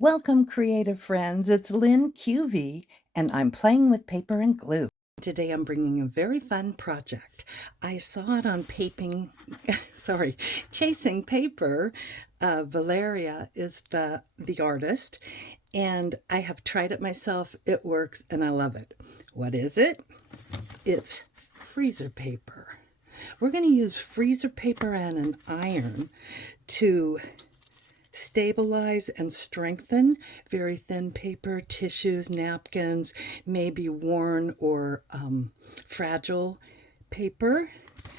Welcome, creative friends. It's Lynn QV, and I'm playing with paper and glue. Today I'm bringing a very fun project. I saw it on Chasing Paper. Valeria is the artist, and I have tried it myself. It works, and I love it. What is it? It's freezer paper. We're going to use freezer paper and an iron to stabilize and strengthen very thin paper, tissues, napkins, maybe worn or fragile paper.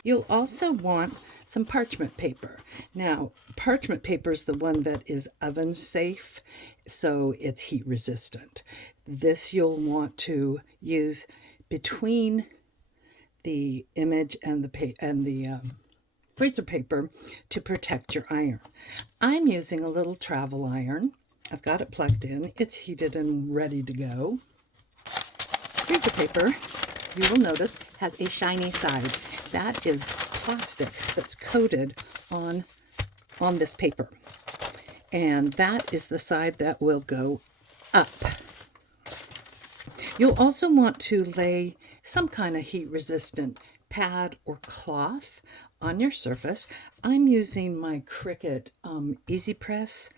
You'll also want some parchment paper. Now, parchment paper is the one that is oven safe, so it's heat resistant. This you'll want to use between the image and the freezer paper to protect your iron. I'm using a little travel iron. I've got it plugged in. It's heated and ready to go. Freezer paper, you will notice, has a shiny side. That is plastic that's coated on this paper. And that is the side that will go up. You'll also want to lay some kind of heat-resistant pad or cloth on your surface. I'm using my Cricut Easy Press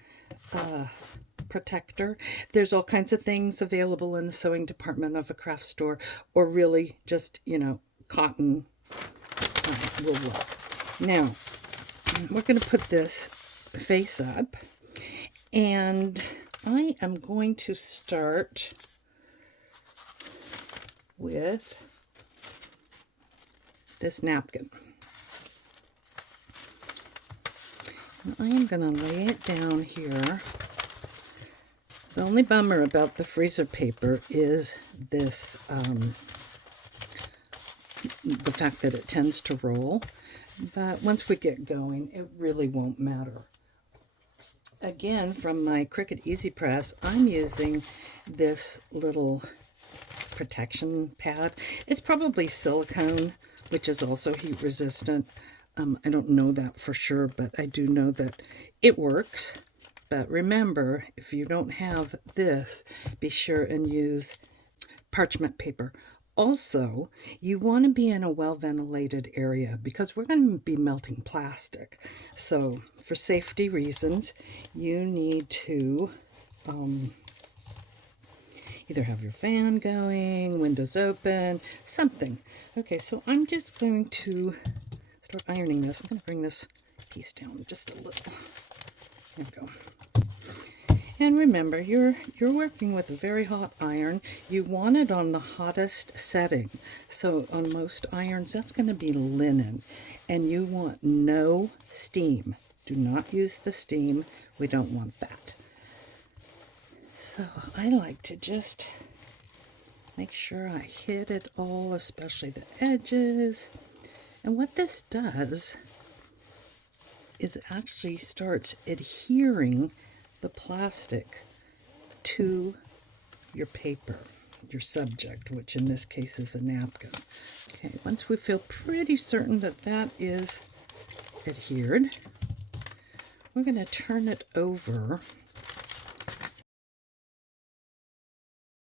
protector. There's all kinds of things available in the sewing department of a craft store, or really just, cotton will work. Now, we're going to put this face up, and I am going to start with this napkin. And I am going to lay it down here. The only bummer about the freezer paper is this, the fact that it tends to roll. But once we get going, it really won't matter. Again, from my Cricut Easy Press, I'm using this little protection pad. It's probably silicone, which is also heat resistant. I don't know that for sure, but I do know that it works. But remember, if you don't have this, be sure and use parchment paper. Also, you want to be in a well-ventilated area because we're going to be melting plastic. So for safety reasons, you need to either have your fan going, windows open, something. Okay, so I'm just going to start ironing this. I'm going to bring this piece down just a little. There we go. And remember, you're working with a very hot iron. You want it on the hottest setting. So on most irons, that's going to be linen. And you want no steam. Do not use the steam. We don't want that. So I like to just make sure I hit it all, especially the edges. And what this does is it actually starts adhering the plastic to your paper, your subject, which in this case is a napkin. Okay, once we feel pretty certain that that is adhered, we're going to turn it over.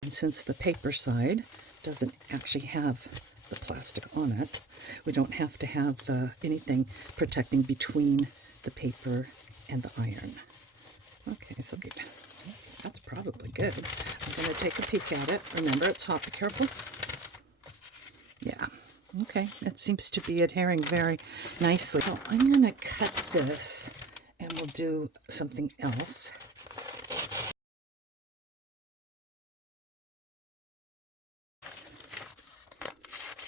And since the paper side doesn't actually have the plastic on it, we don't have to have anything protecting between the paper and the iron. Okay, so that's probably good. I'm going to take a peek at it. Remember, it's hot. Be careful. Yeah. Okay, it seems to be adhering very nicely. So I'm going to cut this, and we'll do something else.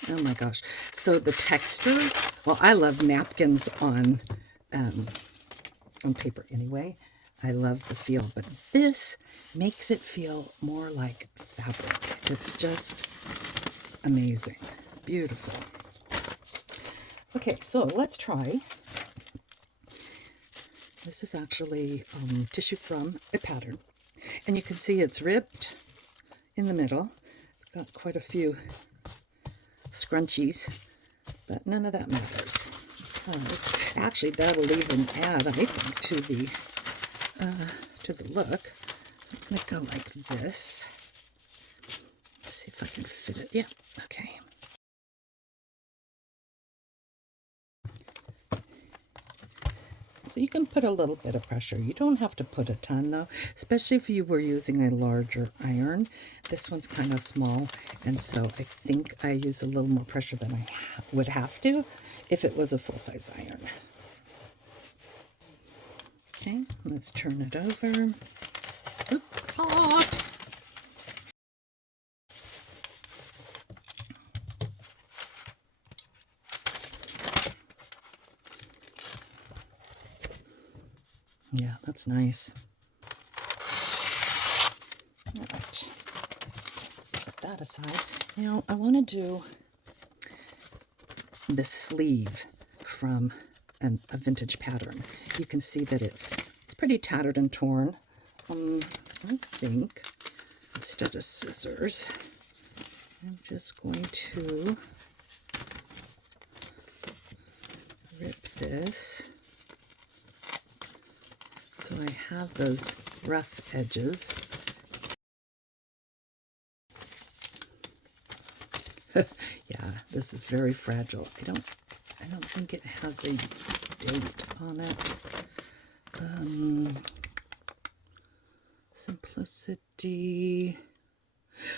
Oh my gosh. So the texture, well, I love napkins on paper anyway. I love the feel, but this makes it feel more like fabric. It's just amazing. Beautiful. Okay, so let's try. This is actually tissue from a pattern. And you can see it's ripped in the middle. It's got quite a few scrunchies, but none of that matters. Actually, that'll even add, I think, to the look. I'm going to go like this. Let's see if I can fit it. Yeah, okay. So you can put a little bit of pressure. You don't have to put a ton though, especially if you were using a larger iron. This one's kind of small, and so I think I use a little more pressure than I would have to if it was a full-size iron. Okay, let's turn it over. Oop, hot! Yeah, that's nice. All right, set that aside. Now I want to do the sleeve from a vintage pattern. You can see that it's pretty tattered and torn. I think instead of scissors, I'm just going to rip this so I have those rough edges. Yeah, this is very fragile. I don't think it has a date on it. Simplicity.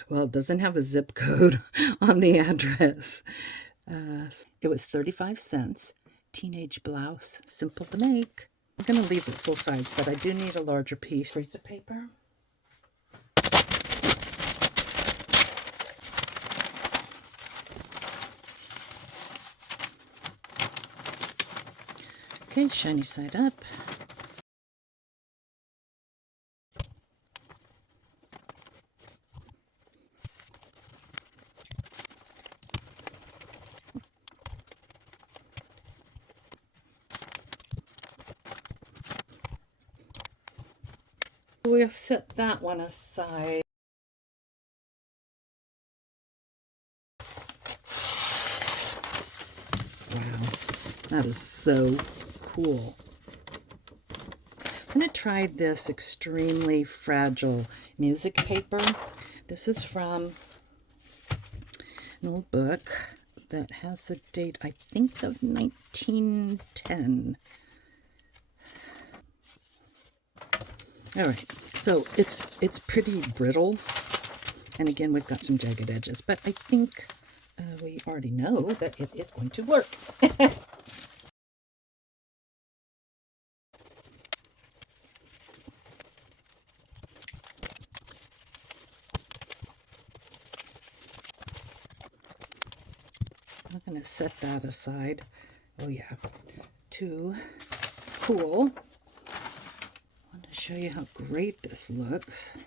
Well, it doesn't have a zip code on the address. It was 35 cents. Teenage blouse, simple to make. I'm going to leave it full size, but I do need a larger piece. Freezer paper. Okay, shiny side up. We'll set that one aside. Wow, that is so cool. I'm going to try this extremely fragile music paper. This is from an old book that has a date, I think, of 1910. All right, so it's pretty brittle, and again we've got some jagged edges, but I think we already know that it is going to work. I'm going to set that aside. Oh yeah, too cool. I want to show you how great this looks.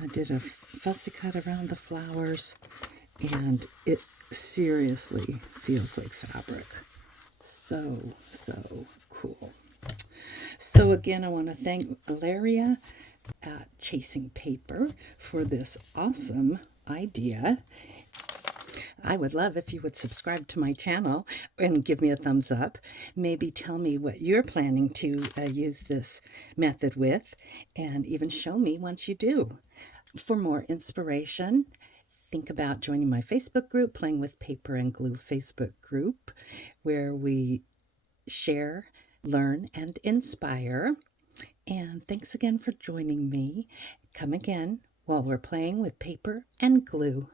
I did a fussy cut around the flowers, and it seriously feels like fabric. So cool. So again, I want to thank Valeria at Chasing Paper for this awesome idea. I would love if you would subscribe to my channel and give me a thumbs up. Maybe tell me what you're planning to use this method with, and even show me once you do. For more inspiration, think about joining my Facebook group, Playing with Paper and Glue Facebook group, where we share, learn, and inspire. And thanks again for joining me. Come again while we're playing with paper and glue.